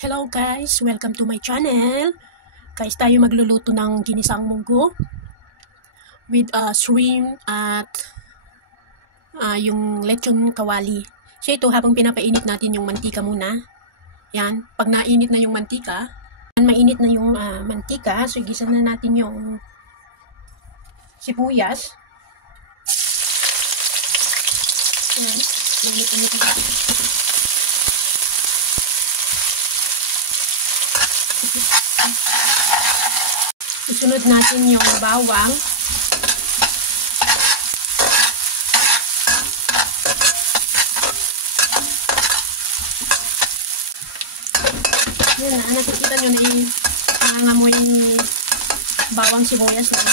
Hello guys! Welcome to my channel. Guys, tayo magluluto ng ginisang munggo with shrimp at yung lechon kawali. So ito, habang pinapainit natin yung mantika muna. Yan, pag nainit na yung mantika, mainit na yung mantika, so igisa na natin yung sibuyas. Yan, init-init natin. Isunod natin yung bawang. Yan na, nakikita nyo na nangangamoy bawang sibuyas na.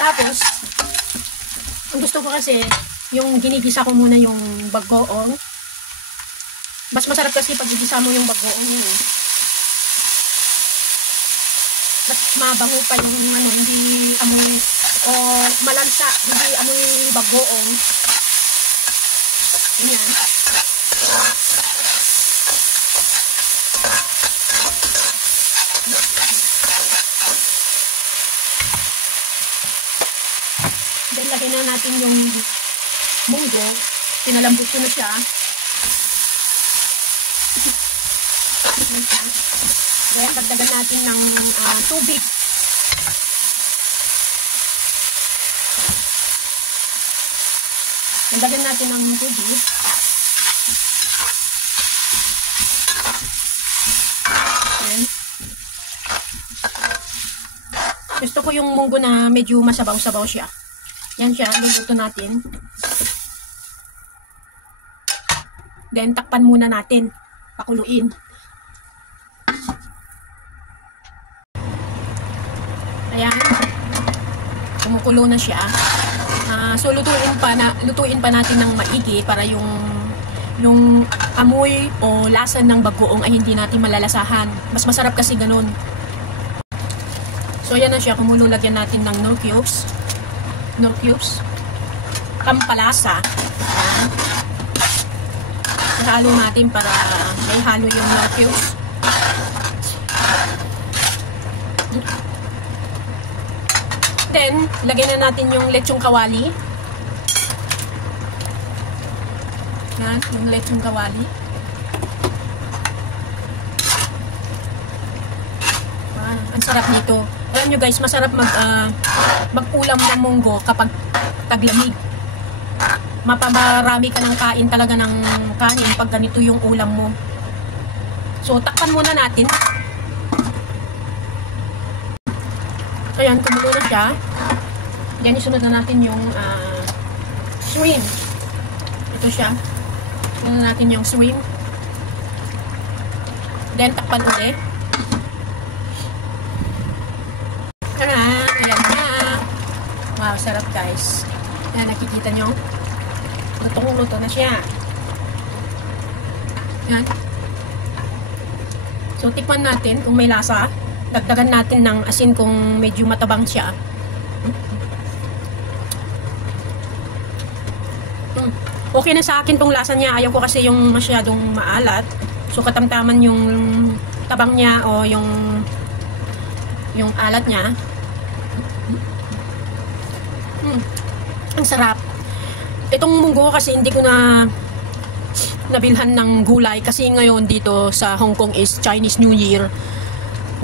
Tapos, ang gusto ko kasi, yung ginigisa ko muna yung bagoong. Mas masarap kasi pag igisa mo yung bagoong yun. Mas mabango pa yung hindi amoy o malansa, hindi amoy bagoong. Ayan. Then lagay na natin yung munggo. Pinalambot ko na siya. Then, dagdagan natin ng tubig. Dagdagan natin ng tubig. Then, gusto ko yung munggo na medyo masabaw-sabaw siya. Yan siya, luluto natin. Then, takpan muna natin. Pakuluin. Ayan, kumukulo na siya. So lutuin pa natin ng maigi para yung amoy o lasa ng bagoong ay hindi natin malalasahan. Mas masarap kasi ganun. So ayan na siya, kumulo, lagyan natin ng nor cubes, pampalasa. Halo natin para may halo yung nor cubes. Then, lagyan na natin yung lechong kawali. Yan, yung lechong kawali. Ang sarap nito. Alam nyo guys, masarap mag-ulam ng munggo kapag taglamig. Mapamarami ka ng kain talaga ng kanin pag ganito yung ulam mo. So, takpan muna natin. So, yan, kumulo na siya. Yan, isunod na natin yung shrimp. Ito siya. Isunod na natin yung shrimp. Then, takpan ulit. Ayan na. Wow, sarap guys. Yan, nakikita nyo. Lutong-luto na siya. Yan. So, tikman natin kung may lasa. Dagdagan natin ng asin kung medyo matabang siya. Okay na sa akin tong lasa niya. Ayaw ko kasi yung masyadong maalat. So katamtaman yung tabang niya o yung alat niya. Ang sarap. Itong munggo kasi hindi ko na nabilhan ng gulay kasi ngayon dito sa Hong Kong is Chinese New Year.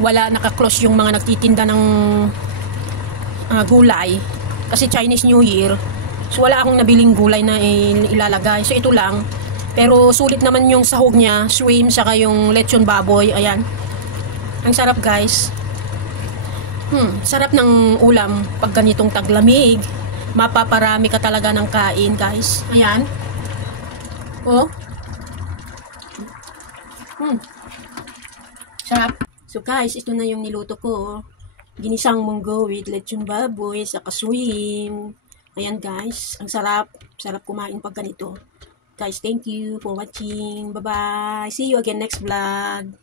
Wala, naka-close yung mga nagtitinda ng gulay kasi Chinese New Year. So wala akong nabiling gulay na ilalagay. So ito lang. Pero sulit naman yung sahog niya, shrimp, saka yung lechon baboy. Ayan. Ang sarap guys. Sarap ng ulam pag ganitong taglamig. Mapaparami ka talaga ng kain guys. Ayan. Oh. Sarap. So guys, ito na yung niluto ko. Ginisang munggo with lechon baboy sa shrimp. Ayan guys, ang sarap. Sarap kumain pag ganito. Guys, thank you for watching. Bye-bye. See you again next vlog.